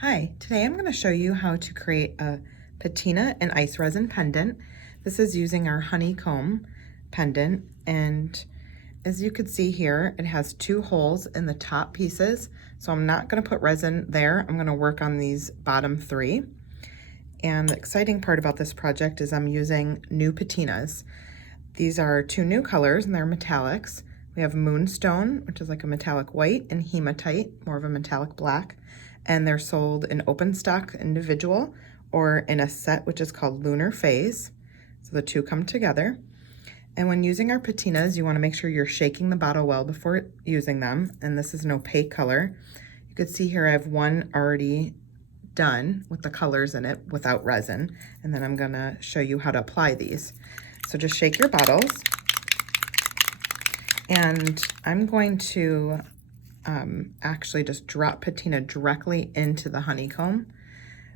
Hi, today I'm going to show you how to create a patina and ice resin pendant. This is using our honeycomb pendant, and as you can see here, it has two holes in the top pieces, so I'm not going to put resin there. I'm going to work on these bottom three. And the exciting part about this project is I'm using new patinas. These are two new colors and they're metallics. We have Moonstone, which is like a metallic white, and Hematite, more of a metallic black. And they're sold in open stock individual or in a set, which is called Lunar Phase. So the two come together. And when using our patinas, you want to make sure you're shaking the bottle well before using them. And this is an opaque color. You can see here I have one already done with the colors in it without resin. And then I'm going to show you how to apply these. So just shake your bottles. And I'm going to actually just drop patina directly into the honeycomb.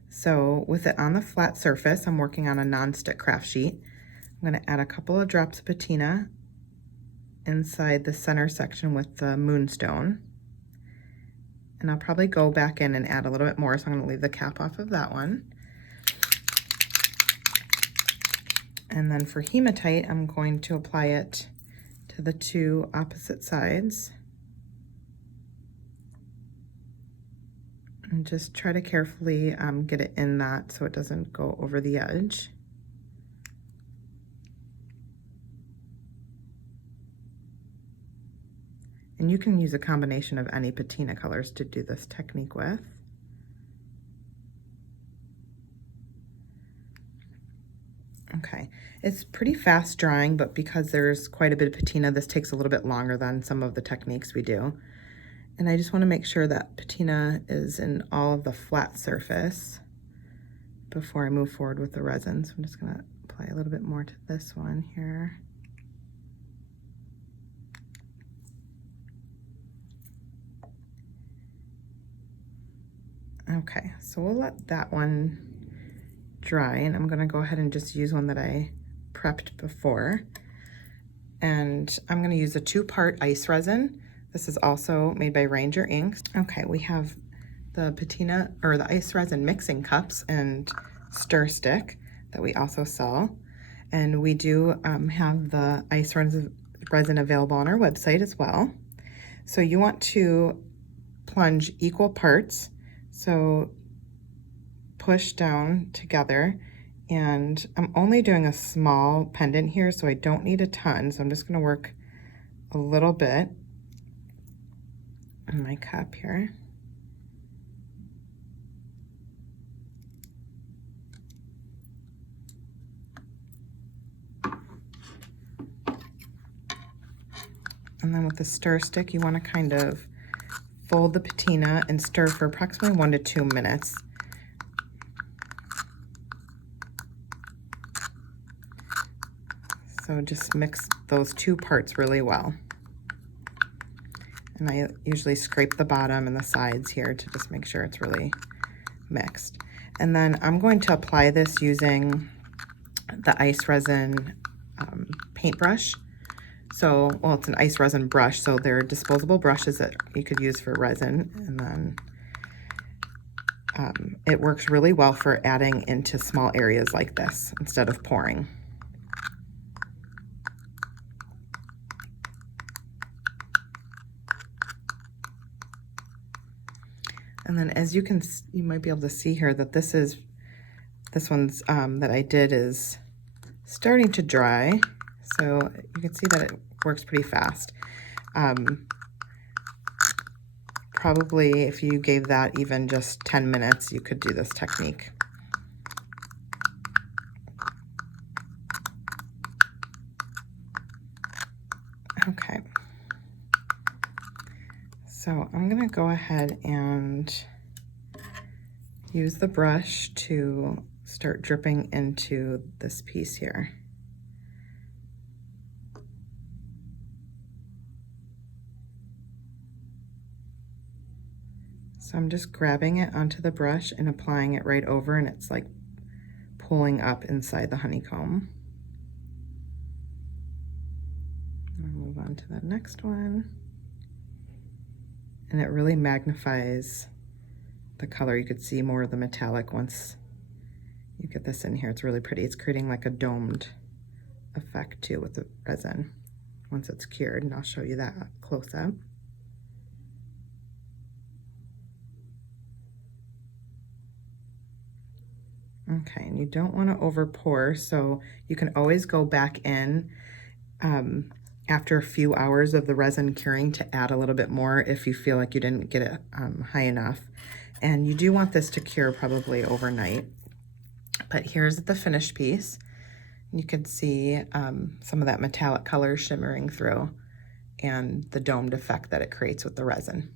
So with it on the flat surface, I'm working on a non-stick craft sheet. I'm going to add a couple of drops of patina inside the center section with the Moonstone. And I'll probably go back in and add a little bit more, so I'm going to leave the cap off of that one. And then for Hematite, I'm going to apply it to the two opposite sides. And just try to carefully get it in that so it doesn't go over the edge. And you can use a combination of any patina colors to do this technique with. Okay, it's pretty fast drying, but because there's quite a bit of patina, this takes a little bit longer than some of the techniques we do. And I just want to make sure that patina is in all of the flat surface before I move forward with the resin. So I'm just going to apply a little bit more to this one here. Okay, so we'll let that one dry, and I'm going to go ahead and just use one that I prepped before. And I'm going to use a 2-part ice resin. This is also made by Ranger Inks. Okay, we have the patina or the ice resin mixing cups and stir stick that we also sell. And we do have the ice resin available on our website as well. So you want to plunge equal parts. So push down together, and I'm only doing a small pendant here, so I don't need a ton. So I'm just going to work a little bit in my cup here. And then with the stir stick, you want to kind of fold the patina and stir for approximately 1 to 2 minutes. So just mix those two parts really well. And I usually scrape the bottom and the sides here to just make sure it's really mixed. And then I'm going to apply this using the ice resin paintbrush. So, well, it's an ice resin brush, so they're disposable brushes that you could use for resin. And then it works really well for adding into small areas like this instead of pouring. And then as you can, you might be able to see here that this one's that I did is starting to dry. So you can see that it works pretty fast. Probably if you gave that even just 10 minutes, you could do this technique. Okay. So I'm gonna go ahead and use the brush to start dripping into this piece here. So I'm just grabbing it onto the brush and applying it right over, and it's like pulling up inside the honeycomb. I'll move on to the next one. And it really magnifies the color. You could see more of the metallic once you get this in here. It's really pretty. It's creating like a domed effect too with the resin once it's cured, and I'll show you that close up. Okay, and you don't want to over pour, so you can always go back in after a few hours of the resin curing to add a little bit more if you feel like you didn't get it high enough. And you do want this to cure probably overnight. But here's the finished piece. You can see some of that metallic color shimmering through and the domed effect that it creates with the resin.